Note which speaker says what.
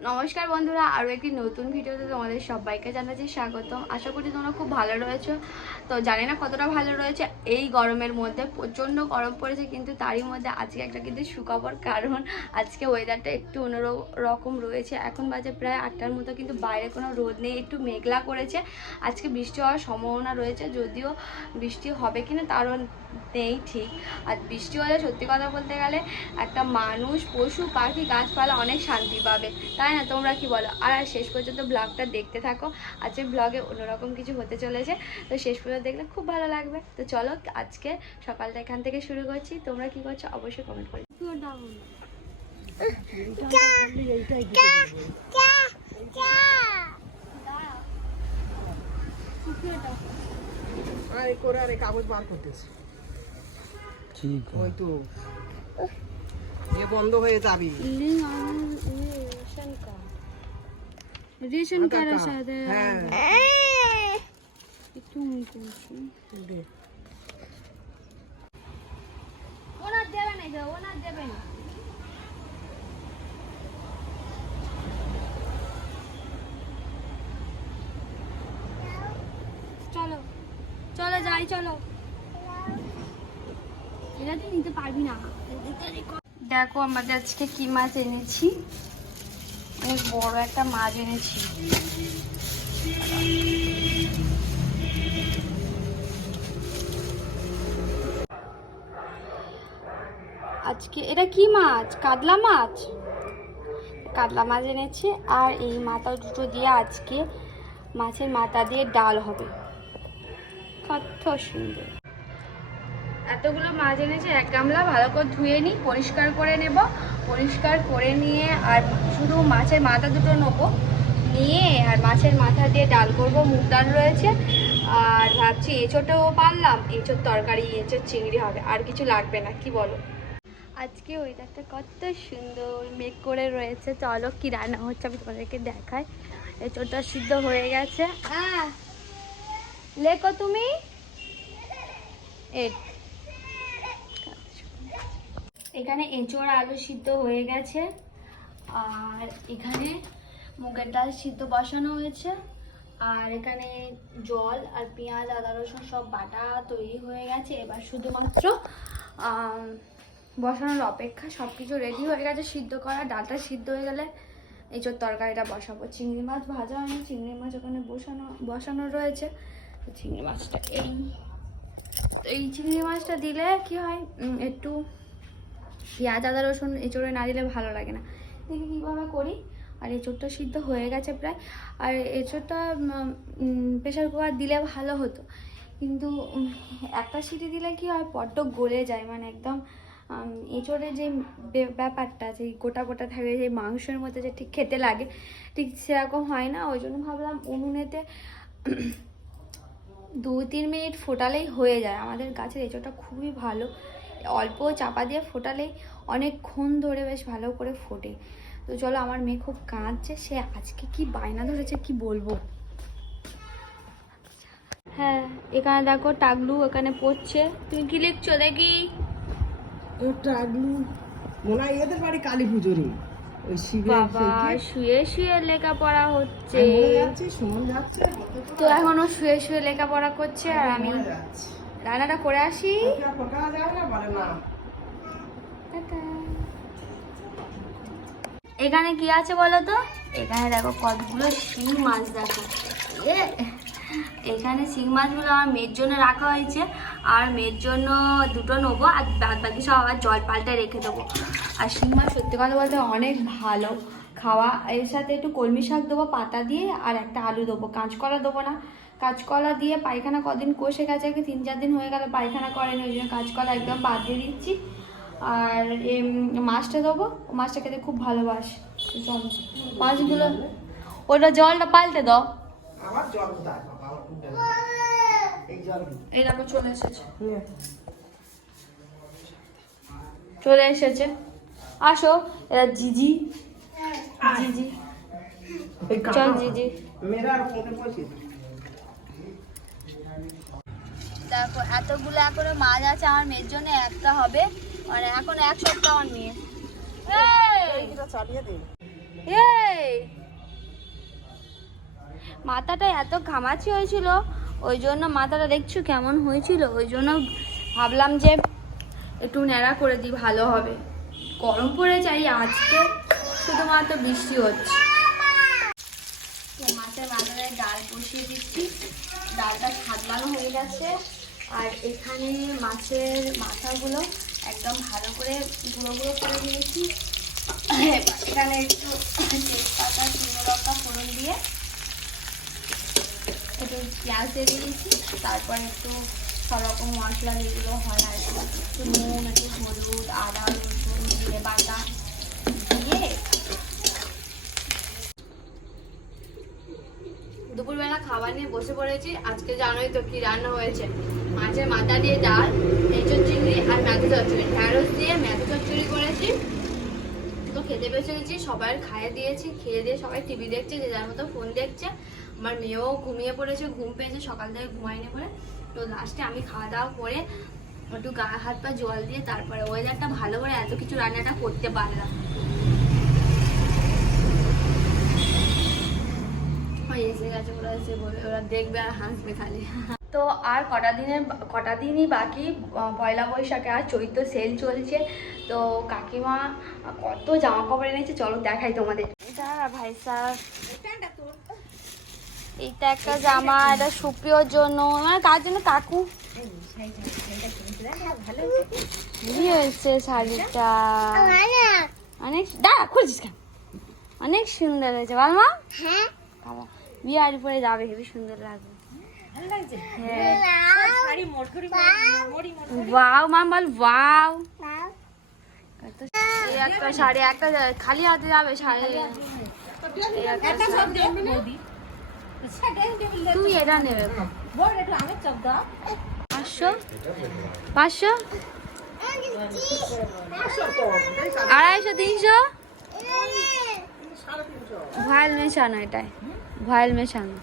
Speaker 1: নমস্কার বন্ধুরা, আরও একটি নতুন ভিডিওতে তোমাদের সবাইকে জানাচ্ছি স্বাগতম আশা করি তোমরা খুব ভালো রয়েছো। তো জানি না কতটা ভালো রয়েছে, এই গরমের মধ্যে প্রচণ্ড গরম পড়েছে, কিন্তু তারই মধ্যে আজকে একটা কিন্তু সুখবর, কারণ আজকে ওয়েদারটা একটু অন্যরকম রয়েছে। এখন বাজে প্রায় আটটার মতো, কিন্তু বাইরে কোনো রোদ নেই, একটু মেঘলা করেছে। আজকে বৃষ্টি হওয়ার সম্ভাবনা রয়েছে, যদিও বৃষ্টি হবে কিনা তারও নেই ঠিক। আর বৃষ্টি হলে সত্যি কথা বলতে গেলে একটা মানুষ, পশু, পাখি, গাছপালা অনেক শান্তি পাবে। তাই না? তোমরা কি বলো? আর শেষ পর্যন্ত ব্লগটা দেখতে থাকো। আজকের ব্লগে অন্যরকম কিছু হতে চলেছে। তো শেষ পর্যন্ত দেখলে খুব ভালো লাগবে। তো চলো আজকে সকালটা এখান থেকে শুরু করছি। তোমরা কি করছ? অবশ্যই কমেন্ট করে
Speaker 2: আরে করে আরে কাগজ বার করতেছে।
Speaker 3: ঠিক
Speaker 2: ওই তো। এ বন্ধ হয়ে যাবি।
Speaker 1: রেশন
Speaker 2: কার্ডের সাথে হ্যাঁ।
Speaker 1: ওনার ওনার চলো চলো যাই চলো এটা তুই নিতে পারবি না দেখো আমাদের আজকে কি মাছ এনেছি অনেক বড় একটা মাছ এনেছি। আজকে, এটা কি মাছ? কাতলা মাছ? কাতলা মাছ এনেছি আর এই মাথা দুটো দিয়ে আজকে মাছের মাথা দিয়ে ডাল হবে। কত সুন্দর। এতগুলো মাছ এনেছে এক গামলা ভালো করে ধুয়ে নিই পরিষ্কার করে নেব। পরিষ্কার করে নিয়ে আর শুধু মাছের মাথা দুটো নেব। নিয়ে আর মাছের মাথা দিয়ে ডাল করব মুগ ডাল রয়েছে। আর ভাবছি এঁচোটাও পারলাম এঁচোর তরকারি এঁচোর চিংড়ি হবে আর কিছু লাগবে না কি বলো? আজকে ওয়েদারটা কত সুন্দর মেঘ করে রয়েছে। চলো কি রান্না হচ্ছে আমি তোমাদেরকে দেখাই। এঁচোরটা সিদ্ধ হয়ে গেছে। হ্যাঁ লেখো তুমি। এই এখানে এঁচোড় আলু সিদ্ধ হয়ে গেছে। আর এখানে মুগের ডাল সিদ্ধ বসানো হয়েছে। আর এখানে জল আর পেঁয়াজ, আদা, রসুন সব বাটা তৈরি হয়ে গেছে। এবার শুধুমাত্র বসানোর অপেক্ষা সব কিছু রেডি হয়ে গেছে। সিদ্ধ করা ডালটা সিদ্ধ হয়ে গেলে এঁচোর তরকারিটা বসাবো। চিংড়ি মাছ ভাজা হয়নি, চিংড়ি মাছ ওখানে বসানো বসানো রয়েছে। চিংড়ি মাছটা এই এই চিংড়ি মাছটা দিলে কি হয়? একটু পেঁয়াজ, আদা, রসুন এঁচোড়ে না দিলে ভালো লাগে না। দেখি কীভাবে করি। আর এঁচোড়টা সিদ্ধ হয়ে গেছে প্রায়। আর এঁচোড়টা প্রেশার কুকার দিলে ভালো হতো। কিন্তু একটা সিটি দিলে কি হয়, বড্ড গলে যায়। মানে একদম এঁচোড়ের যে ব্যাপারটা, যে গোটা গোটা থাকে, যে মাংসের মধ্যে যে ঠিক খেতে লাগে, ঠিক সেরকম হয় না। ওই জন্য ভাবলাম উনুনেতে দু তিন মিনিট ফোটালেই হয়ে যায়। আমাদের গাছের এঁচোড়টা খুবই ভালো। অল্প চাপা দিয়ে ফোটালেই অনেকক্ষণ ধরে বেশ ভালো করে ফোটে। তো চলো আমার মেয়ে খুব কাঁদছে সে আজকে কি বায়না ধরেছে কি বলব? হ্যাঁ এখানে দেখো টাগলু এখানে পড়ছে। তুমি কি লিখছো দেখি?
Speaker 2: তোর টাগলু মনে হয় এদের বাড়ি কালী পুজো রে
Speaker 1: বাবা শুয়ে শুয়ে লেখাপড়া হচ্ছে।
Speaker 2: যাচ্ছে
Speaker 1: তো এখনও শুয়ে শুয়ে লেখাপড়া করছে আর আমি
Speaker 2: যাচ্ছে।
Speaker 1: রান্নাটা করে আসি। এখানে কি আছে বলো তো? এখানে দেখো কতগুলো শিং মাছ দেখো। এখানে শিং মাছগুলো আমার মেয়ের জন্য রাখা হয়েছে। আর মেয়ের জন্য দুটো নেব, আর বাদ বাকি সব আবার জল পাল্টায় রেখে দেবো। আর শিং মাছ সত্যি কথা বলতে অনেক ভালো খাওয়া। এর সাথে একটু কলমি শাক দেবো, পাতা দিয়ে, আর একটা আলু দেবো। কাঁচকলা দেবো না। কাঁচকলা দিয়ে পায়খানা কদিন কষে গেছে কি তিন চার দিন হয়ে গেল পায়খানা করেনি ওই জন্য কাঁচকলা একদম বাদ দিয়ে দিচ্ছি। আর এম, মাছটা দেবো ও মাছটা খেতে খুব ভালোবাসে। মাছগুলো ওটা জলটা পাল্টে দাও।
Speaker 2: এই
Speaker 1: চলে এসেছে। চলে এসেছে। আসো এরা জিজি জিজি। চল। জিজি।
Speaker 2: ফোনে বসে।
Speaker 1: দেখো এতগুলো করে মাছ আছে আমার মেয়ের জন্য একটা হবে। মানে এখন এক সপ্তাহ আমার মেয়ে। মাথাটা এত ঘামাচি হয়েছিল ওই জন্য মাথাটা দেখছ কেমন হয়েছিল? ওই জন্য ভাবলাম যে একটু ন্যাড়া করে দিই ভালো হবে। গরম পড়ে যাই আজকে শুধুমাত্র বৃষ্টি হচ্ছে। তো মাছের ডাল বসিয়ে দিচ্ছি। ডালটা সাদলানো হয়ে গেছে। আর এখানে মাছের মাথাগুলো একদম ভালো করে গুঁড়ো গুঁড়ো করে এবার এখানে একটু তেজপাতা শুকনো লঙ্কা, ফোড়ন দিয়ে একটু পেঁয়াজ দিয়ে দিয়েছি। তারপর একটু সব রকম মশলা যেগুলো হয় আর একটু নুন, একটু হলুদ, আদা, রসুন জিরে বাটা দিয়ে দুপুরবেলা খাবার নিয়ে বসে পড়েছি। আজকে জানোই তো কি রান্না হয়েছে। মাছের মাথা দিয়ে ডাল, এঁচড় চিংড়ি আর ম্যাথু চচ্চড়ি। ঢ্যাঁড়স দিয়ে ম্যাথু চচ্চড়ি করেছি। তো খেতে গেছি সবাই খাইয়ে দিয়েছি, খেয়ে দিয়ে সবাই টিভি দেখছে, যে যার মতো ফোন দেখছে। আমার মেয়েও ঘুমিয়ে পড়েছে, ঘুম পেয়েছে, সকাল থেকে ঘুমায়নি পরে তো লাস্টে আমি খাওয়া দাওয়া করে একটু গা হাত পা জল দিয়ে তারপরে ওয়েদারটা ভালো করে এত কিছু রান্নাটা করতে পারলাম। এসে গেছে ওরা এসে বলে ওরা দেখবে আর হাসবে খালি। তো আর কটা দিনের কটা দিনই বাকি পয়লা বৈশাখে আর চৈত্র সেল চলছে। তো কাকিমা কত জামা কাপড় এনেছে চলো দেখাই তোমাদের। দাঁড়া ভাই স্যার। এইটা একটা জামা এটা সুপ্রিয়র জন্য। মানে কার জন্য কাকু। কি হয়েছে শাড়িটা? অনেক দাঁড়া খুলছিস কেন? অনেক সুন্দর হয়েছে। বল মা বাবা। বিয়ার পরে যাবে হেবি সুন্দর লাগবে। হ্যাঁ। ওয়াও মাম বল ওয়াও। একটা শাড়ি একটা খালি হাতে যাবে শাড়ি। তুমি এটা নেবে। পাঁচশো? পাঁচশো? আড়াইশো তিনশো? ভয়েল মেশানো এটাই। ভয়েল মেশানো।